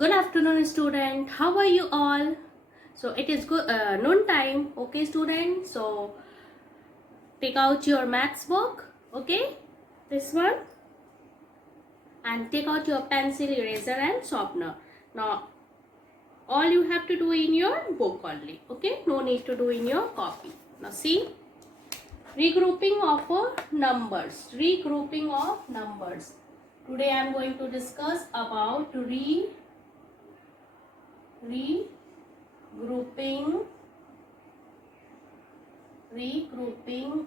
Good afternoon, student. How are you all? So it is good noon time. Okay, student. So take out your maths book. Okay, this one, and take out your pencil, eraser, and sharpener. Now, all you have to do in your book only. Okay, no need to do in your copy. Now see, regrouping of numbers. Regrouping of numbers. Today I am going to discuss about regrouping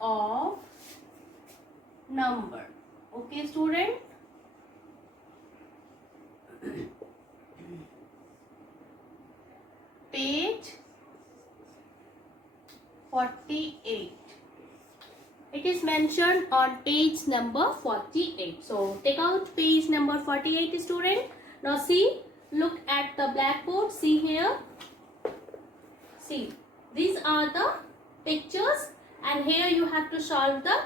of number. Okay, student. Page 48. It is mentioned on page number 48. So take out page number 48, student. Now see, look at the blackboard. See here. See, these are the pictures, and here you have to solve the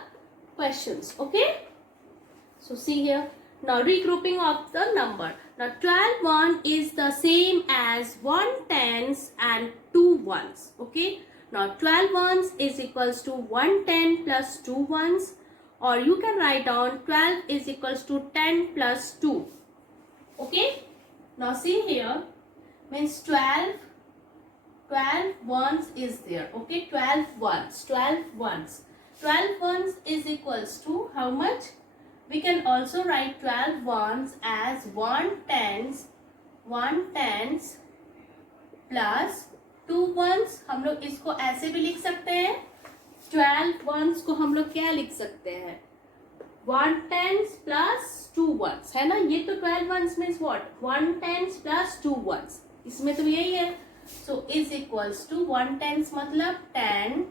questions. Okay. So see here. Now regrouping of the number. Now 12 1 is the same as 1 tens and 2 ones. Okay. Now 12 ones is equals to 1 10 plus 2 ones, or you can write down 12 is equals to 10 plus 2. Okay. Now see here, means 12 ones is there. Okay, 12 ones. 12 ones is equals to how much? We can also write 12 ones as 1 tens plus 2 ones. हम लोग इसको ऐसे भी लिख सकते हैं. 12 ones को हम लोग क्या लिख सकते हैं? 1 tens plus 2 ones, है ना? ये तो 12 ones means what? 1 tens plus 2 ones. इसमें तो यही है. So is equals to 1 tens मतलब 10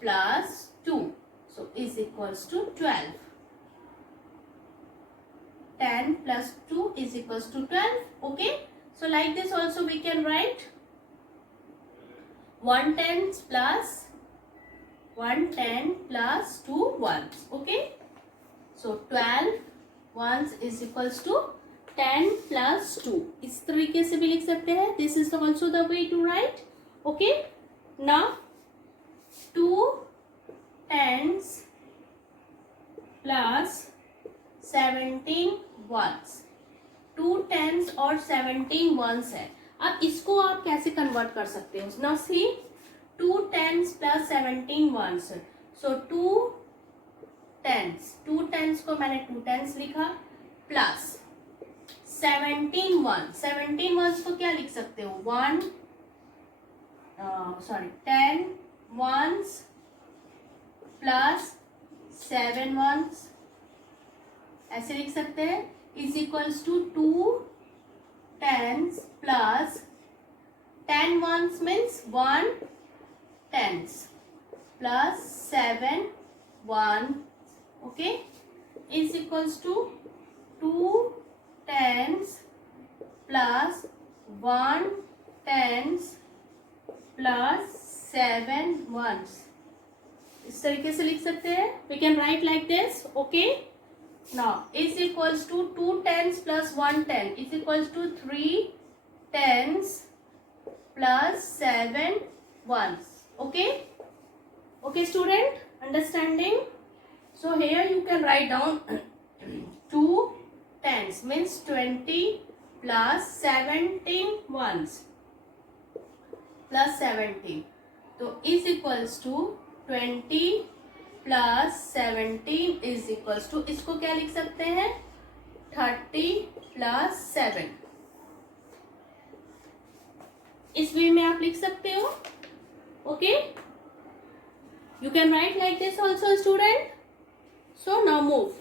plus 2. So is equals to 12. 10 plus 2 is equals to 12. Okay. So like this also we can write 1 tens plus 1 10 plus 2 ones. Okay. So 12 ones is equals to 10 plus 2. इस तरीके से भी लिख सकते हैं. This is also the way to write. Okay. Now 2 tens plus 17 ones. 2 tens और 17 ones है. अब इसको आप कैसे कन्वर्ट कर सकते हो? Now see, 2 tens plus 17 ones. So 2 tens को मैंने 2 tens लिखा प्लस 17 ones को क्या लिख सकते हो? 10 ones प्लस 7 ones ऐसे लिख सकते हैं. Is equals to 2 tens plus 10 ones means 1 tens plus 7 1. Okay, is equals to 2 tens plus 1 tens plus 7 ones. इस तरीके से लिख सकते हैं. We can write like this. Okay. Now is equals to 2 tens plus 1 10 is equals to 3 tens plus 7 ones. Okay. Okay, student, understanding? So here you can write down 2 tens means 20 plus 17 ones plus 17. So is equals to 20 plus 17 is equals to, इसको क्या लिख सकते हैं? 30 plus 7. इस वे में आप लिख सकते हो. Okay. You can write like this also, student. So now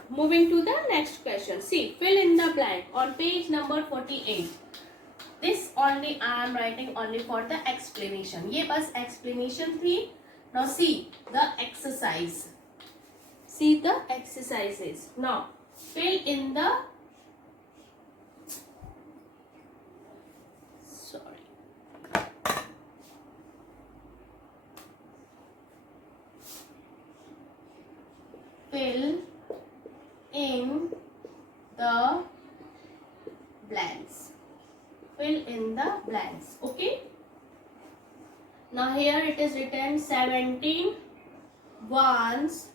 moving to the next question. See, fill in the blank on page number 48. This only I am writing only for the explanation. ये बस explanation थी. Now see the exercise. See the exercises. Now fill in the fill in the blanks. fill in the blanks. Okay. Now here it is written 17 ones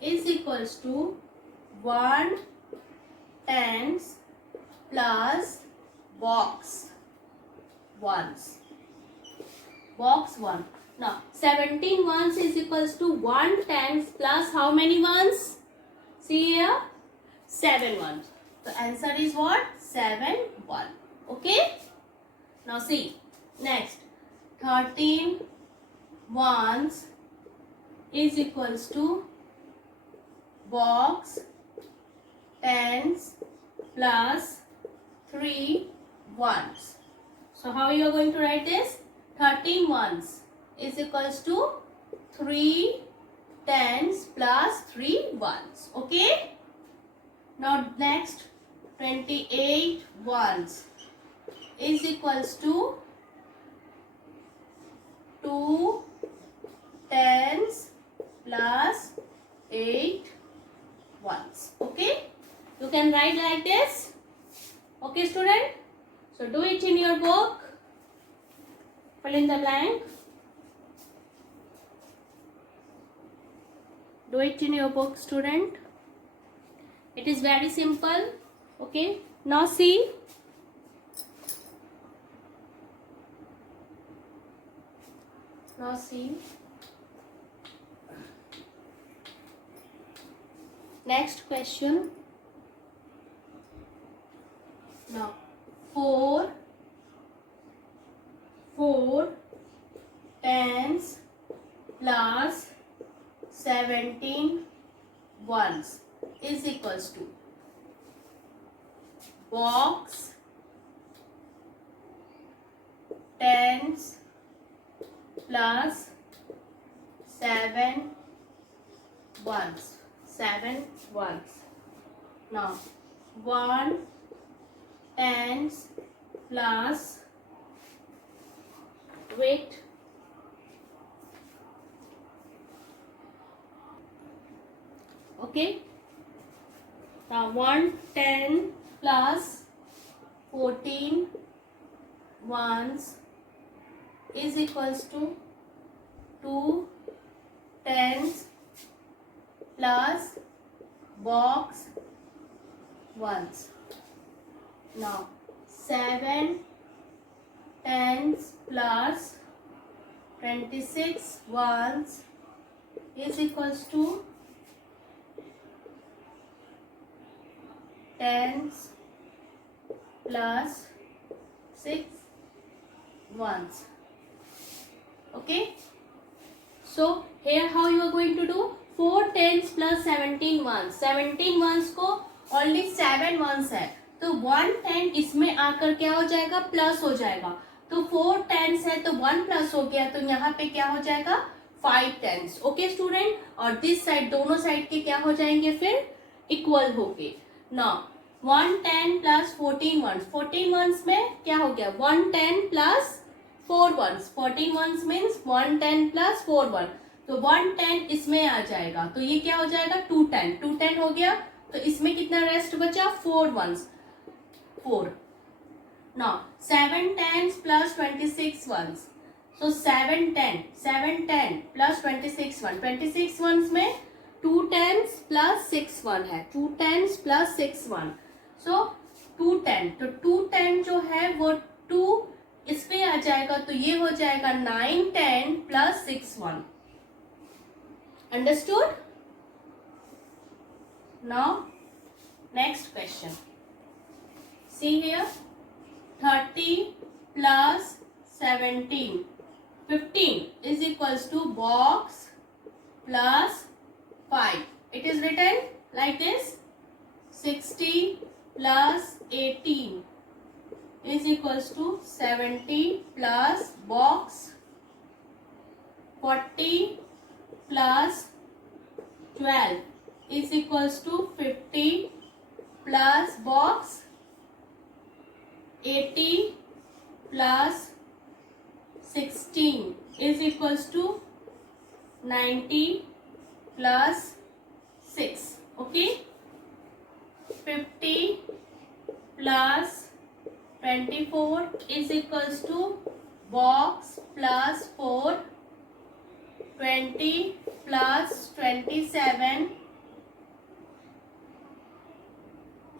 is equals to 1 tens plus box ones. Box 1. Now 17 ones is equals to 1 tens plus how many ones? See here, 7 ones. The answer is what? 7 1. Okay. Now see next, 13 ones is equals to box tens plus 3 ones. So how you are going to write this? 13 ones is equals to 3 tens plus 3 ones. Okay. Now next, 28 ones is equals to 2 tens plus 8 ones. Okay. You can write like this. Okay, student. So do it in your book. Fill in the blank. Do it in your book, student. It is very simple. Okay. Now see. Now see. Next question. Now 4 tens plus 17 ones is equals to box tens plus 7 ones. 7 ones. Now 1 tens plus, wait, okay. Now 1 10 plus 14 ones is equals to 2 tens plus box ones. Now 7 tens plus 26 ones is equals to tens plus 6 ones. Okay. So here how you are going to do? 4 tens plus 17 ones. 17 ones को only 7 ones है, तो 1 10 इसमें आकर क्या हो जाएगा? Plus हो जाएगा. तो 4 टेंस है तो 1 प्लस हो गया, तो यहाँ पे क्या हो जाएगा? 5 टेंस. Okay student. और दिस साइड, दोनों साइड के क्या हो जाएंगे फिर? इक्वल होके. Now 1 10 plus 14 once. 14 वंस में क्या हो गया? 1 10 plus 4 ones. 14 ones means 1 10 plus 4 one. तो 1 10 इसमें आ जाएगा, तो ये क्या हो जाएगा? 2 10. 2 10 हो गया, तो इसमें कितना रेस्ट बचा? 4 once. 4. Now 7 tens plus 26 ones. So 7 10 plus 26 1. 26 ones में 2 tens plus 6 1 है. 2 tens plus 6 1. So 2 10. तो 2 10 जो है वो 2 इस पे आ जाएगा, तो ये हो जाएगा 9 10 plus 6 1. Understood? Now next question. See here. 30 plus 17, 15 is equals to box plus 5. It is written like this. 60 plus 18 is equals to 70 plus box. 40 plus 12 is equals to 50 plus box. 80 plus 16 is equals to 90 plus 6. Okay. 50 plus 24 is equals to box plus 4, 20 plus 27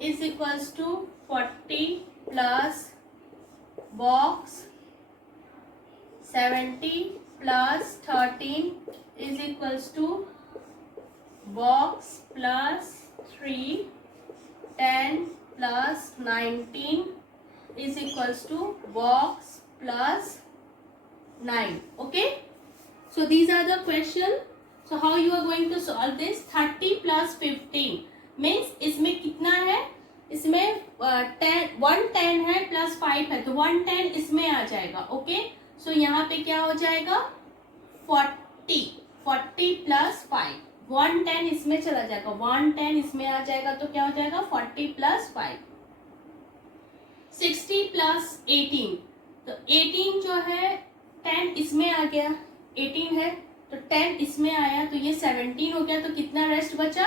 is equals to 40 plus box 70 plus 13 is equals to box plus 3, 10 plus 19 is equals to box plus 9. Okay, so these are the question. So how you are going to solve this? 30 plus 15 means इसमें कितना है? इसमें 110 है plus 5 है, तो 110 इसमें आ जाएगा. Okay, सो यहाँ पे क्या हो जाएगा? 40 प्लस 5, 110 इसमें चला जाएगा, 110 इसमें आ जाएगा, तो क्या हो जाएगा? 40 प्लस 5. 60 प्लस 18, तो 18 जो है 10 इसमें आ गया, 18 है तो 10 इसमें आया, तो ये 17 हो गया, तो कितना रेस्ट बचा?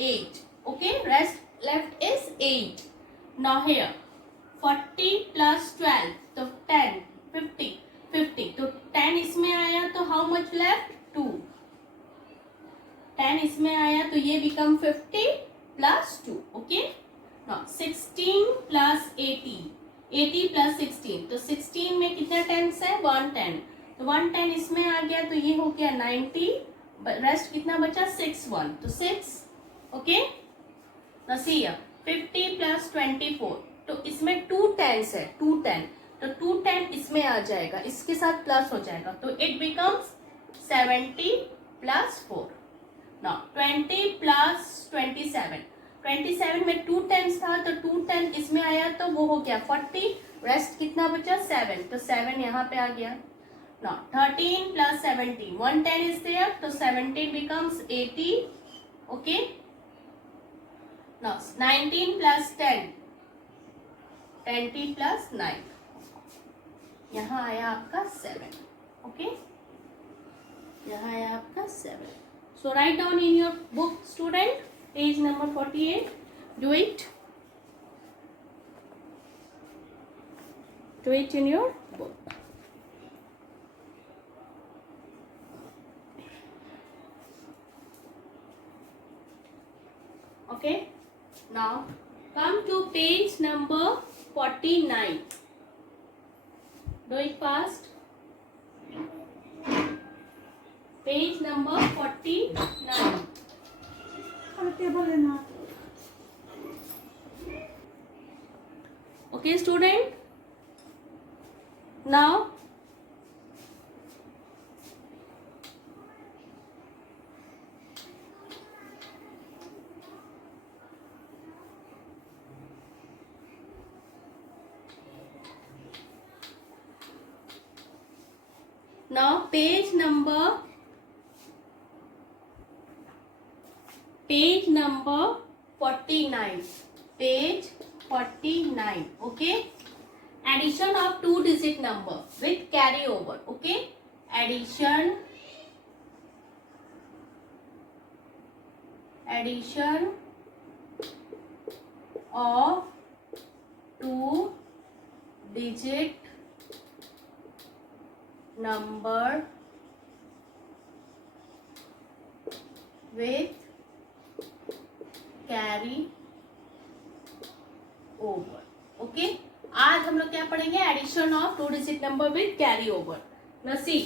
8. Okay, rest left is 8. Now here 40 plus 12, तो 10, 50, तो 10 इसमें आया, तो हाउ मच लेफ्ट? 2. 10 इसमें आया, तो ये become 50 plus 2. Okay, now 16 plus 80 plus 16, तो 16 में कितना टेंस है? 110, तो 110 इसमें आ गया, तो ये हो गया 90. रेस्ट कितना बचा? 61, तो 6. Okay, now see here 50 plus 24, तो इसमें 2 टेंस है, 210, तो 210 इसमें आ जाएगा, इसके साथ प्लस हो जाएगा, तो it becomes 70 plus 4. Now 20 plus 27 में 2 टेंस था, तो 210 इसमें आया, तो वो हो गया 40. रेस्ट कितना बचा? 7, तो 7 यहाँ पे आ गया. नाउ 13 प्लस 17, 110 इज देयर, तो 17 becomes 80. Okay, now 19 plus 10, 20 plus 9, यहाँ आया आपका 7. ओके, यहाँ आया आपका 7. So write down in your book, student, page number 48. Do it. Do it in your book. Okay. Now come to page number 49. Do it fast. Page number 49. Okay, student. Now page number 49. Page 49. Okay. Addition of 2-digit number with carryover. Okay. Addition of 2-digit number with carry over. Okay, आज हम लोग क्या पढ़ेंगे? Addition of 2-digit number with carry over. Now see,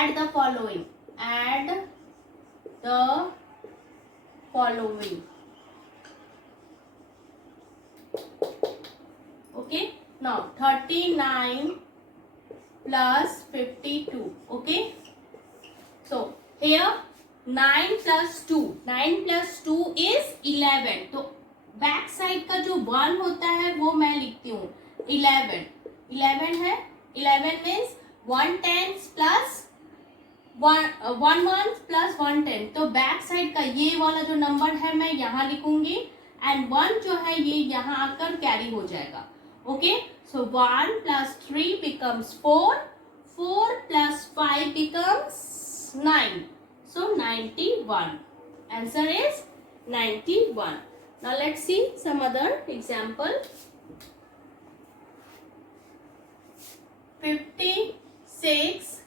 add the following. Okay, now 39 plus 52. Okay, so here 9 plus 2 is 11. तो back side का जो 1 होता है वो मैं लिखती हूँ 11 है. 11 मीन्स 110 प्लस 1 month प्लस 110, तो बैक साइड का ये वाला जो नंबर है मैं यहाँ लिखूंगी, एंड 1 जो है ये यहाँ आकर कैरी हो जाएगा. Okay, so 1 plus 3 becomes 4 plus 5 becomes 9, so 91. Answer is 91. Now let's see some other example. 56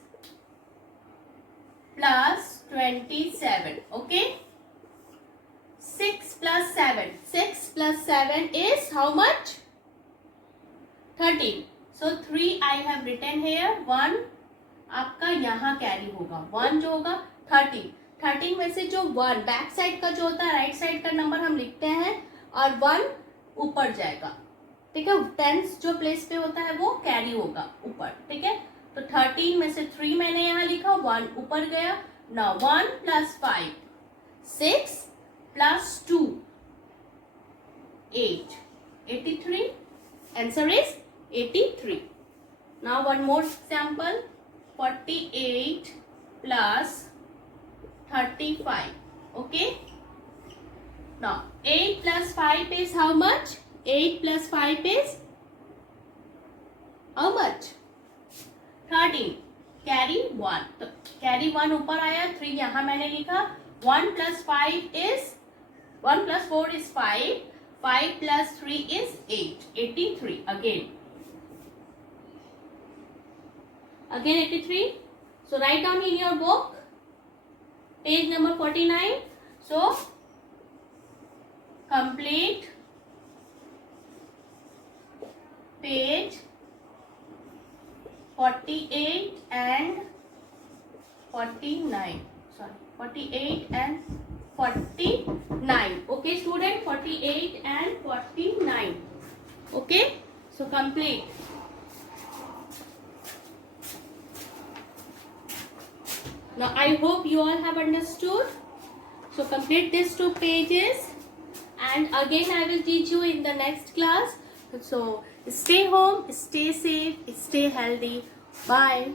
plus 27. Okay. 6 plus 7. 6 plus 7 is how much? 13. So 3 I have written here. 1 आपका यहाँ कैरी होगा. 1 जो होगा 13. 13 में से जो 1 बैक साइड का जो होता है, राइट साइड का नंबर हम लिखते हैं और 1 ऊपर जाएगा. ठीक है. 10 जो प्लेस पे होता है वो कैरी होगा ऊपर. ठीक है. तो 13 में से 3 मैंने यहाँ लिखा, 1 ऊपर गया. Now 1 plus 5, 6 plus 2, 8. 83. Answer is 83. Now one more example. 48 plus 35. Okay. Now 8 plus 5 is how much? 8 plus 5 is how much? 13. Carry 1. तो carry 1 ऊपर आया, 3 यहाँ मैंने लिखा. 1 plus 5 is 1 plus 4 is 5. 5 plus 3 is 8. 83 again. Again 83. So write down in your book page number 49. So complete page 48 and 49. Sorry, 48 and 49. Okay, student, 48 and 49. Okay, so complete. Now I hope you all have understood. So complete these 2 pages, and again I will teach you in the next class. So stay home, stay safe, stay healthy. Bye.